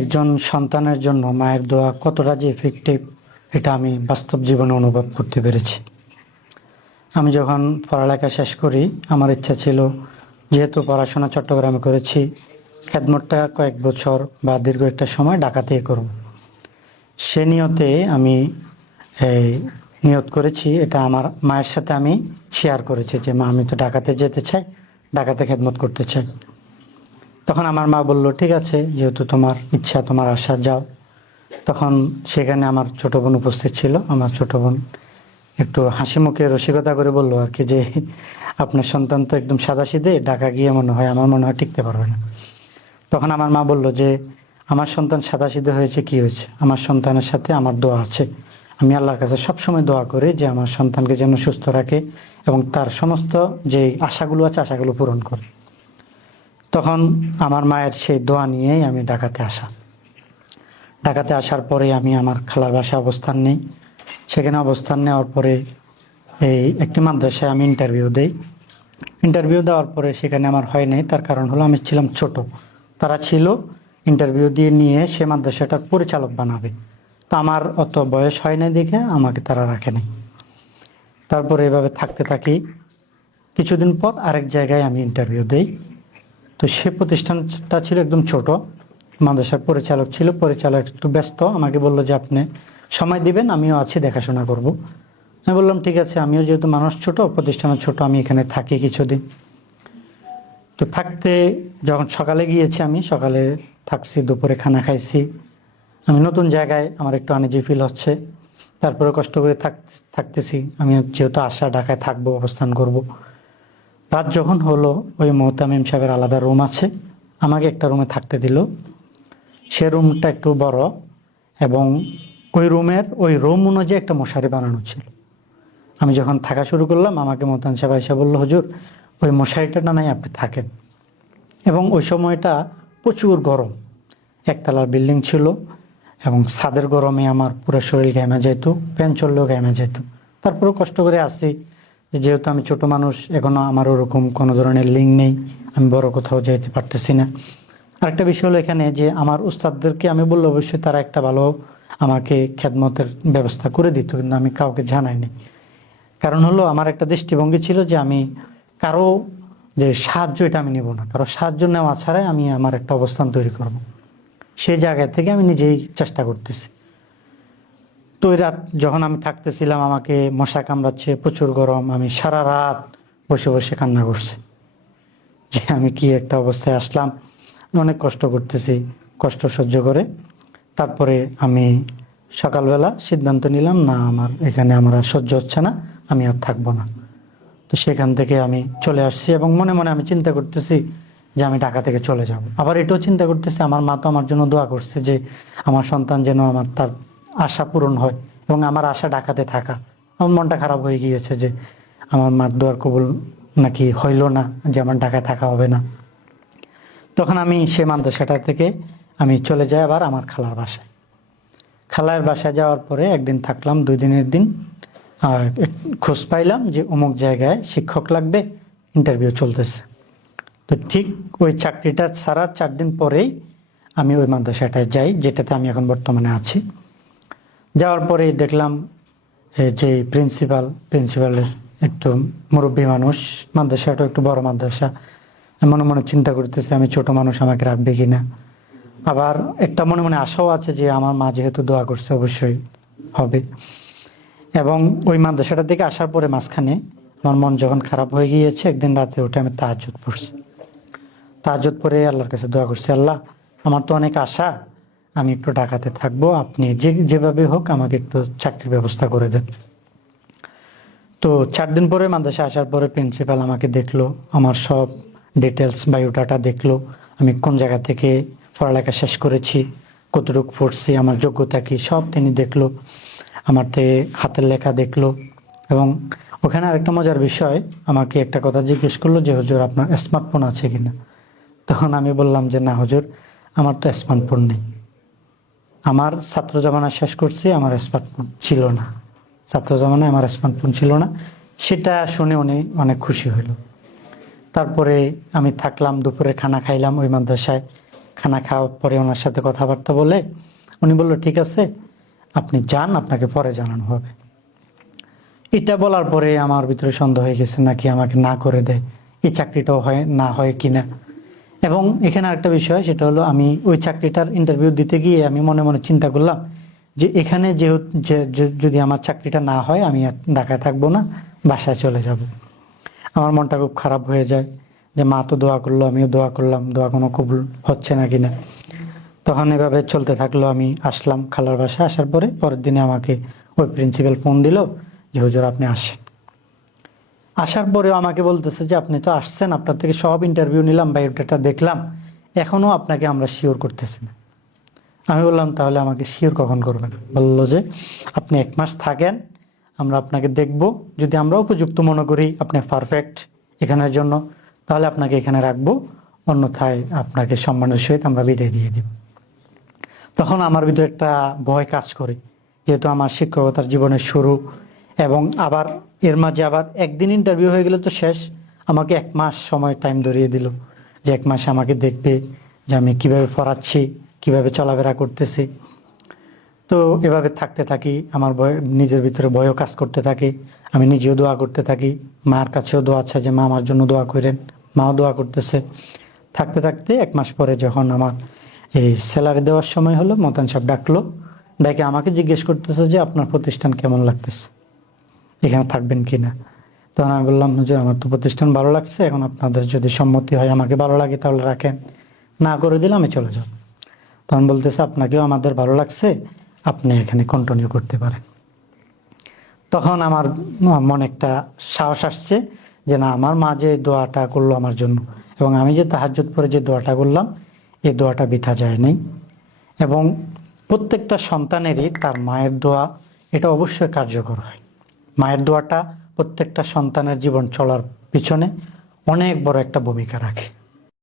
একজন সন্তানের জন্য মায়ের দোয়া কতটা যে ইফেক্টিভ এটা আমি বাস্তব জীবনে অনুভব করতে পেরেছি। আমি যখন পড়ালেখা শেষ করি আমার ইচ্ছা ছিল, যেহেতু পড়াশোনা চট্টগ্রামে করেছি, খেদমতটা কয়েক বছর বা দীর্ঘ একটা সময় ঢাকাতেই করব। সে নিয়তে আমি এই নিয়ত করেছি, এটা আমার মায়ের সাথে আমি শেয়ার করেছি যে মা, আমি তো ঢাকাতে যেতে চাই, ঢাকাতে খেদমত করতে চাই। তখন আমার মা বলল, ঠিক আছে, যেহেতু তোমার ইচ্ছা, তোমার আশা, যাও। তখন সেখানে আমার ছোট বোন উপস্থিত ছিল। আমার ছোট বোন একটু হাসি মুখে রসিকতা করে বললো আর কি, যে আপনার সন্তান তো একদম সাদাসিধে, ঢাকা গিয়ে আমার মনে হয় টিকতে পারবে না। তখন আমার মা বলল যে আমার সন্তান সাদাসিধে হয়েছে, কি হয়েছে, আমার সন্তানের সাথে আমার দোয়া আছে। আমি আল্লাহর কাছে সবসময় দোয়া করি যে আমার সন্তানকে যেন সুস্থ রাখে এবং তার সমস্ত যে আশাগুলো আছে আশাগুলো পূরণ করে। তখন আমার মায়ের সেই দোয়া নিয়েই আমি ঢাকাতে আসা। ঢাকাতে আসার পরে আমি আমার খালার বাসায় অবস্থান নেই। সেখানে অবস্থান নেওয়ার পরে এই একটি মাদ্রাসায় আমি ইন্টারভিউ দেই। ইন্টারভিউ দেওয়ার পরে সেখানে আমার হয় নাই। তার কারণ হলো আমি ছিলাম ছোট। তারা ছিল ইন্টারভিউ দিয়ে নিয়ে সে মাদ্রাসাটার পরিচালক বানাবে। তো আমার অত বয়স হয় নাই দেখে আমাকে তারা রাখে নাই। তারপরে এভাবে থাকতে থাকি। কিছুদিন পর আরেক জায়গায় আমি ইন্টারভিউ দেই। তো সে প্রতিষ্ঠানটা ছিল একদম ছোট, মাদ্রাসার পরিচালক ছিল। পরিচালক একটু ব্যস্ত, আমাকে বললো যে আপনি সময় দিবেন, আমিও আছি, দেখাশোনা করব। আমি বললাম ঠিক আছে, আমিও যেহেতু মানুষ ছোট, প্রতিষ্ঠানের ছোট, আমি এখানে থাকি কিছুদিন। তো থাকতে যখন সকালে গিয়েছি, আমি সকালে থাকছি, দুপুরে খানা খাইছি। আমি নতুন জায়গায়, আমার একটু আনইজি ফিল হচ্ছে। তারপরে কষ্ট করে থাকতেছি। আমি যেহেতু আশা, ঢাকায় থাকবো, অবস্থান করব। রাত যখন হলো, ওই মোহতামিম সাহেবের আলাদা রুম আছে, আমাকে একটা রুমে থাকতে দিল। সে রুমটা একটু বড় এবং ওই রুম অনুযায়ী একটা মশারি বানানো ছিল। আমি যখন থাকা শুরু করলাম, আমাকে মোহতামিম সাহেব এসে বললো, হুজুর ওই মশারিটা না নাই আপনি থাকেন। এবং ওই সময়টা প্রচুর গরম, একতলার বিল্ডিং ছিল এবং ছাদের গরমে আমার পুরো শরীর ঘেমে যেত, ফ্যান চললেও ঘেমে যেত। তারপরেও কষ্ট করে আসি, যেহেতু আমি ছোট মানুষ, এখনও আমার ওরকম কোনো ধরনের লিঙ্ক নেই, আমি বড় কোথাও যেতে পারতেছি না। আরেকটা বিষয় হলো এখানে যে আমার উস্তাদদেরকে আমি বললে অবশ্যই তারা একটা ভালো আমাকে খেদমতের ব্যবস্থা করে দিত, কিন্তু আমি কাউকে জানাইনি। কারণ হলো আমার একটা দৃষ্টিভঙ্গি ছিল যে আমি কারো যে সাহায্য, এটা আমি নেব না, কারো সাহায্য নেওয়া ছাড়াই আমি আমার একটা অবস্থান তৈরি করব। সেই জায়গা থেকে আমি নিজেই চেষ্টা করতেছি। তো ওই রাত যখন আমি থাকতেছিলাম, আমাকে মশা কামড়াচ্ছে, প্রচুর গরম, আমি সারা রাত বসে বসে কান্না করছি যে আমি কি একটা অবস্থায় আসলাম। অনেক কষ্ট করতেছি, কষ্ট সহ্য করে তারপরে আমি সকালবেলা সিদ্ধান্ত নিলাম, না আমার এখানে আমার আর সহ্য হচ্ছে না, আমি আর থাকবো না। তো সেখান থেকে আমি চলে আসছি এবং মনে মনে আমি চিন্তা করতেছি যে আমি ঢাকা থেকে চলে যাব। আবার এটাও চিন্তা করতেছি, আমার মা তো আমার জন্য দোয়া করছে যে আমার সন্তান যেন তার আশা পূরণ হয়, এবং আমার আশা ঢাকাতে থাকা। আমার মনটা খারাপ হয়ে গিয়েছে যে আমার মার দোয়ার কবুল নাকি হইল না, যে আমার ঢাকায় থাকা হবে না। তখন আমি সে মাদ্রাসাটা থেকে আমি চলে যাই আবার আমার খালার বাসায়। খালার বাসায় যাওয়ার পরে একদিন থাকলাম, 2 দিনের দিন। খোঁজ পাইলাম যে অমুক জায়গায় শিক্ষক লাগবে, ইন্টারভিউ চলতেছে। তো ঠিক ওই চাকরিটা ছাড়ার 4 দিন পরেই আমি ওই মাদ্রাসাটায় যাই, যেটাতে আমি এখন বর্তমানে আছি। যাওয়ার পরেই দেখলাম যে প্রিন্সিপালের একটু মুরব্বী মানুষ, মাদ্রাসাটা একটু বড় মাদ্রাসা। মনে মনে চিন্তা করতেছে আমি ছোট মানুষ, আমাকে রাখবে কিনা। আবার একটা মনে মনে আশাও আছে যে আমার মা যেহেতু দোয়া করছে, অবশ্যই হবে। এবং ওই মাদ্রাসাটা থেকে আসার পরে মাঝখানে আমার মন যখন খারাপ হয়ে গিয়েছে, একদিন রাতে উঠে আমি তাহাজ্জুদ পড়ছি। তাহাজ্জুদ পড়ে আল্লাহর কাছে দোয়া করছি, আল্লাহ আমার তো অনেক আশা, আমি একটু ঢাকাতে থাকবো, আপনি যেভাবে হোক আমাকে একটু চাকরির ব্যবস্থা করে দেন। তো 4 দিন পরে মাদ্রাসা আসার পরে প্রিন্সিপাল আমাকে দেখলো, আমার সব ডিটেলস বায়োডাটা দেখলো, আমি কোন জায়গা থেকে পড়ালেখা শেষ করেছি, কতটুকু পড়ছি, আমার যোগ্যতা কি, সব তিনি দেখলো। আমার হাতের লেখা দেখলো। এবং ওখানে আরেকটা মজার বিষয়, আমাকে একটা কথা জিজ্ঞেস করলো যে হুজুর আপনার স্মার্টফোন আছে কিনা। তখন আমি বললাম যে না হুজুর, আমার তো স্মার্টফোন নেই। আমার ছাত্র জামানা শেষ করছি, আমার স্মার্টফোন ছিল না। ছাত্র জামানায় আমার স্মার্টফোন ছিল না। সেটা শুনে উনি অনেক খুশি হইল। তারপরে আমি থাকলাম, দুপুরে খানা খাইলাম ওই মাদ্রাসায়। খানা খাওয়ার পরে ওনার সাথে কথাবার্তা বলে উনি বললো ঠিক আছে আপনি যান, আপনাকে পরে জানানো হবে। এটা বলার পরে আমার ভিতরে সন্দেহ হয়ে গেছে নাকি আমাকে না করে দেয়, এই চাকরিটাও হয় না হয় কিনা। এবং এখানে আরেকটা বিষয়, সেটা হলো আমি ওই চাকরিটার ইন্টারভিউ দিতে গিয়ে আমি মনে মনে চিন্তা করলাম যে এখানে যেহেতু যদি আমার চাকরিটা না হয় আমি আর ঢাকায় থাকবো না, বাসায় চলে যাব। আমার মনটা খুব খারাপ হয়ে যায় যে মা তো দোয়া করলো, আমিও দোয়া করলাম, দোয়া কোনো কবুল হচ্ছে না কিনা। তখন এভাবে চলতে থাকলো। আমি আসলাম খালার বাসায়। আসার পরে পরের দিনে আমাকে ওই প্রিন্সিপাল ফোন দিল যে হুজুর আপনি আসেন। আসার পরেও আমাকে বলতেছে যে আপনি তো আসছেন, আপনার থেকে সব ইন্টারভিউ নিলাম, বায়োডাটা দেখলাম, এখনও আপনাকে আমরা শিওর করতেছি না। আমি বললাম তাহলে আমাকে শিওর কখন করবেন? বললো যে আপনি 1 মাস থাকেন, আমরা আপনাকে দেখব, যদি আমরা উপযুক্ত মনে করি আপনি পারফেক্ট এখানের জন্য, তাহলে আপনাকে এখানে রাখবো, অন্যথায় আপনাকে সম্মানের সহিত আমরা বিদায় দিয়ে দিব। তখন আমার ভিতরে একটা ভয় কাজ করে, যেহেতু আমার শিক্ষকতার জীবনের শুরু, এবং আবার এর মাঝে আবার একদিন ইন্টারভিউ হয়ে গেলে তো শেষ, আমাকে 1 মাস সময় টাইম ধরিয়ে দিল যে 1 মাসে আমাকে দেখবে যে আমি কিভাবে পড়াচ্ছি, কিভাবে চলাফেরা করতেছি। তো এভাবে থাকতে থাকি, আমার নিজের ভিতরে ভয়ও কাজ করতে থাকে, আমি নিজেও দোয়া করতে থাকি, মার কাছেও দোয়া আছে যে মা আমার জন্য দোয়া করেন, মাও দোয়া করতেছে। থাকতে থাকতে 1 মাস পরে যখন আমার এই স্যালারি দেওয়ার সময় হলো, মতান সাহেব ডাকলো, ডেকে আমাকে জিজ্ঞেস করতেছে যে আপনার প্রতিষ্ঠান কেমন লাগতেছে, এখানে থাকবেন কি না। তখন আমি বললাম যে আমার তো প্রতিষ্ঠান ভালো লাগছে, এখন আপনাদের যদি সম্মতি হয়, আমাকে ভালো লাগে তাহলে রাখেন, না করে দিলে আমি চলে যাব। তখন বলতেছে আপনাকেও আমাদের ভালো লাগছে, আপনি এখানে কন্টিনিউ করতে পারেন। তখন আমার মনে একটা সাহস আসছে যে না, আমার মা যে দোয়াটা করলো আমার জন্য, এবং আমি যে তাহাজ্জুদ পড়ে যে দোয়াটা করলাম, এই দোয়াটা বৃথা যায় নাই। এবং প্রত্যেকটা সন্তানেরই তার মায়ের দোয়া এটা অবশ্যই কার্যকর হয়। মায়ের দোয়াটা প্রত্যেকটা সন্তানের জীবন চলার পিছনে অনেক বড় একটা ভূমিকা রাখে।